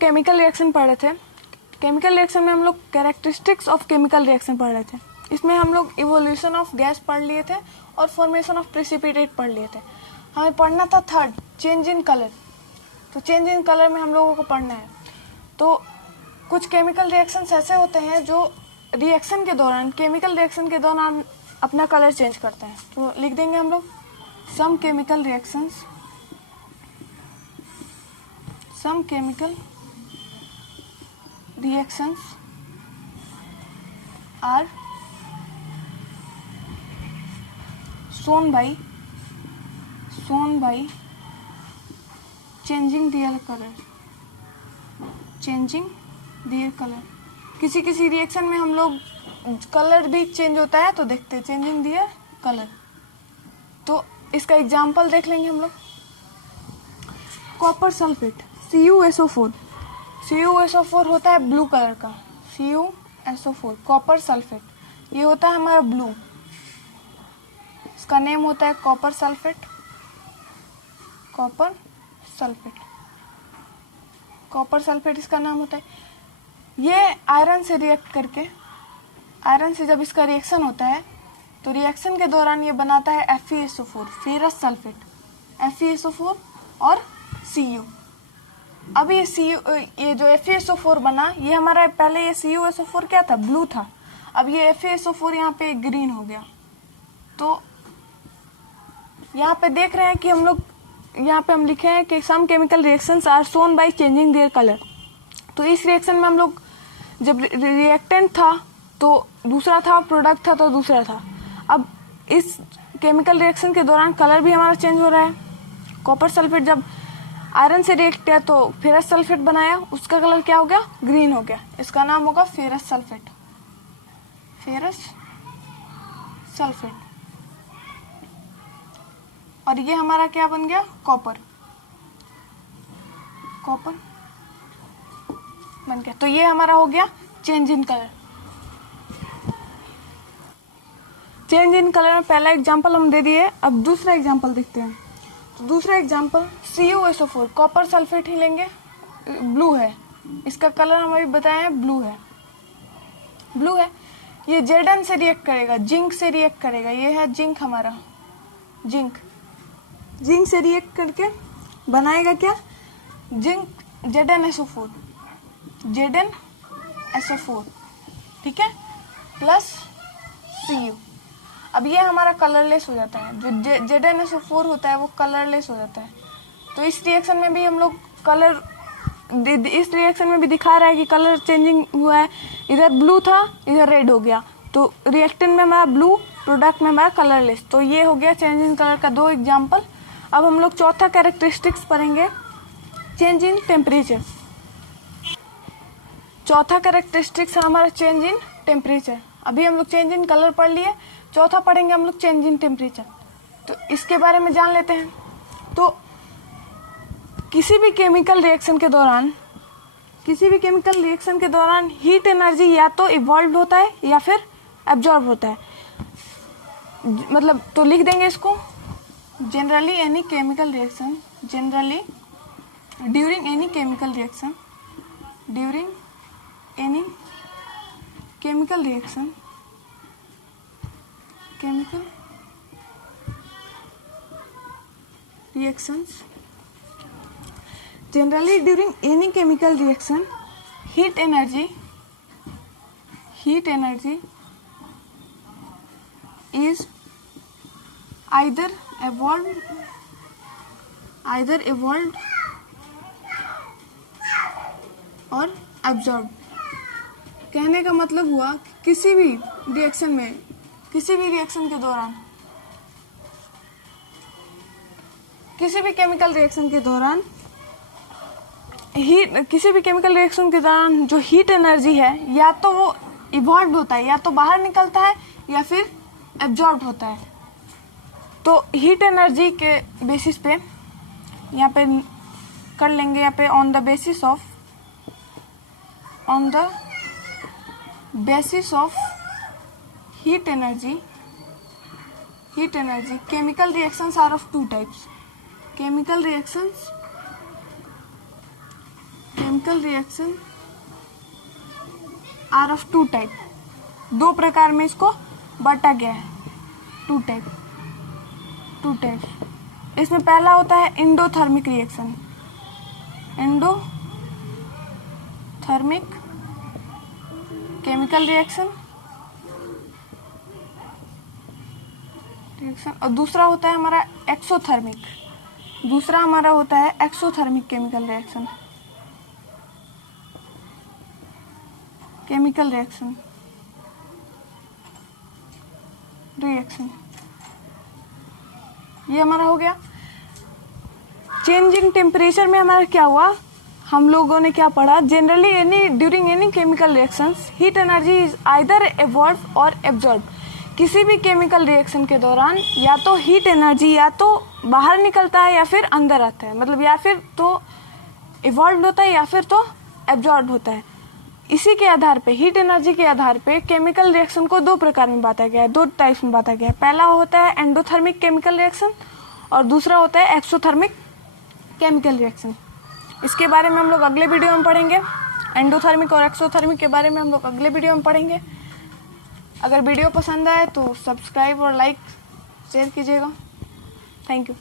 Chemical reaction पढ़ रहे थे। केमिकल रिएक्शन में हम लोग कैरेक्टरिस्टिक्स ऑफ केमिकल रिएक्शन पढ़ रहे थे। इसमें हम लोग इवोल्यूशन ऑफ गैस पढ़ लिए थे और फॉर्मेशन ऑफ प्रेसिपिटेट पढ़ लिए थे। हमें पढ़ना था थर्ड, चेंज इन कलर। तो चेंज इन कलर में हम लोगों को पढ़ना है। तो कुछ केमिकल रिएक्शंस ऐसे होते हैं जो रिएक्शन के दौरान, केमिकल रिएक्शन के दौरान अपना कलर चेंज करते हैं। तो लिख देंगे हम लोग some chemical reactions are shown by changing their color। किसी किसी रिएक्शन में हम लोग कलर भी चेंज होता है तो देखते हैं चेंजिंग दियर कलर। तो इसका एग्जांपल देख लेंगे हम लोग। कॉपर सल्फेट CuSO4 होता है ब्लू कलर का। CuSO4 कॉपर सल्फेट, ये होता है हमारा ब्लू। इसका नेम होता है कॉपर सल्फेट। कॉपर सल्फेट इसका नाम होता है। ये आयरन से रिएक्ट करके, आयरन से जब इसका रिएक्शन होता है तो रिएक्शन के दौरान ये बनाता है FeSO4 फेरस सल्फेट। FeSO4 और Cu। अब ये जो FeSO4 बना, ये हमारा पहले ये CuSO4 क्या था, ब्लू था। अब ये FeSO4 यहाँ पे ग्रीन हो गया। तो यहाँ पे देख रहे हैं कि हम लोग, यहाँ पे हम लिखे हैं कि some chemical reactions are shown by changing their colour. तो इस रिएक्शन में हम लोग, जब रिएक्टेंट था तो दूसरा था, प्रोडक्ट था तो दूसरा था। अब इस केमिकल रिएक्शन के दौरान कलर भी हमारा चेंज हो रहा है। कॉपर सल्फेट जब आयरन से रिएक्ट किया तो फेरस सल्फेट बनाया, उसका कलर क्या हो गया, ग्रीन हो गया। इसका नाम होगा फेरस सल्फेट। और ये हमारा क्या बन गया, कॉपर बन गया। तो ये हमारा हो गया change in colour. Change in colour में पहला एग्जांपल हम दे दिए। अब दूसरा एग्जांपल देखते हैं। तो दूसरा एग्जांपल CuSO4 कॉपर सल्फेट ही लेंगे, ब्लू है। इसका कलर हम अभी बताए हैं ब्लू है। ये Zn से रिएक्ट करेगा, जिंक से रिएक्ट करेगा। ये है जिंक हमारा, जिंक से रिएक्ट करके बनाएगा क्या, जिंक ZnSO4 ठीक है, प्लस Cu। अब ये हमारा कलरलेस हो जाता है। जो ZnSO4 होता है वो कलरलेस हो जाता है। तो इस रिएक्शन में भी हम लोग कलर, इस रिएक्शन में भी दिखा रहा है कि कलर चेंजिंग हुआ है। इधर ब्लू था, इधर रेड हो गया। तो रिएक्टेंट में हमारा ब्लू, प्रोडक्ट में हमारा कलरलेस। तो ये हो गया चेंज इन कलर का 2 एग्जाम्पल। अब हम लोग चौथा कैरेक्टरिस्टिक्स पढ़ेंगे, चेंज इन टेम्परेचर। चौथा कैरेक्टरिस्टिक्स है हमारा चेंज इन टेम्परेचर। अभी हम लोग चेंज इन कलर पढ़ लिए, चौथा पढ़ेंगे हम लोग चेंज इन टेम्परेचर। तो इसके बारे में जान लेते हैं। तो किसी भी केमिकल रिएक्शन के दौरान हीट एनर्जी या तो इवॉल्व होता है या फिर एब्जॉर्ब होता है। मतलब तो लिख देंगे इसको, generally during any chemical reaction generally during any chemical reaction heat energy is either evolved or absorbed। कहने का मतलब हुआ कि किसी भी रिएक्शन के दौरान, किसी भी केमिकल रिएक्शन के दौरान जो हीट एनर्जी है, या तो वो इवॉल्व होता है, या तो बाहर निकलता है, या फिर एब्जॉर्ब होता है। तो हीट एनर्जी के बेसिस पे यहाँ पे कर लेंगे, यहाँ पे on the basis of heat energy chemical reactions are of two types। chemical reactions chemical reaction are of two type, दो प्रकार में इसको बांटा गया है, टू टाइप। इसमें पहला होता है endothermic reaction, endothermic chemical reaction, और दूसरा होता है हमारा एक्सोथर्मिक, केमिकल रिएक्शन, ये हमारा हो गया। चेंजिंग टेम्परेचर में हमारा क्या हुआ, हम लोगों ने क्या पढ़ा, generally during any chemical reactions heat energy is either evolve और एब्जॉर्ब। किसी भी केमिकल रिएक्शन के दौरान या तो हीट एनर्जी या तो बाहर निकलता है या फिर अंदर आता है, मतलब या फिर तो इवॉल्व होता है या फिर तो एब्जॉर्ब होता है। इसी के आधार पे, हीट एनर्जी के आधार पे केमिकल रिएक्शन को दो प्रकार में बांटा गया है, दो टाइप्स में बांटा गया है। पहला होता है एंडोथर्मिक केमिकल रिएक्शन और दूसरा होता है एक्सोथर्मिक केमिकल रिएक्शन। इसके बारे में हम लोग अगले वीडियो में पढ़ेंगे, एंडोथर्मिक और एक्सोथर्मिक के बारे में हम लोग अगले वीडियो में पढ़ेंगे। अगर वीडियो पसंद आए तो सब्सक्राइब और लाइक शेयर कीजिएगा। Thank you.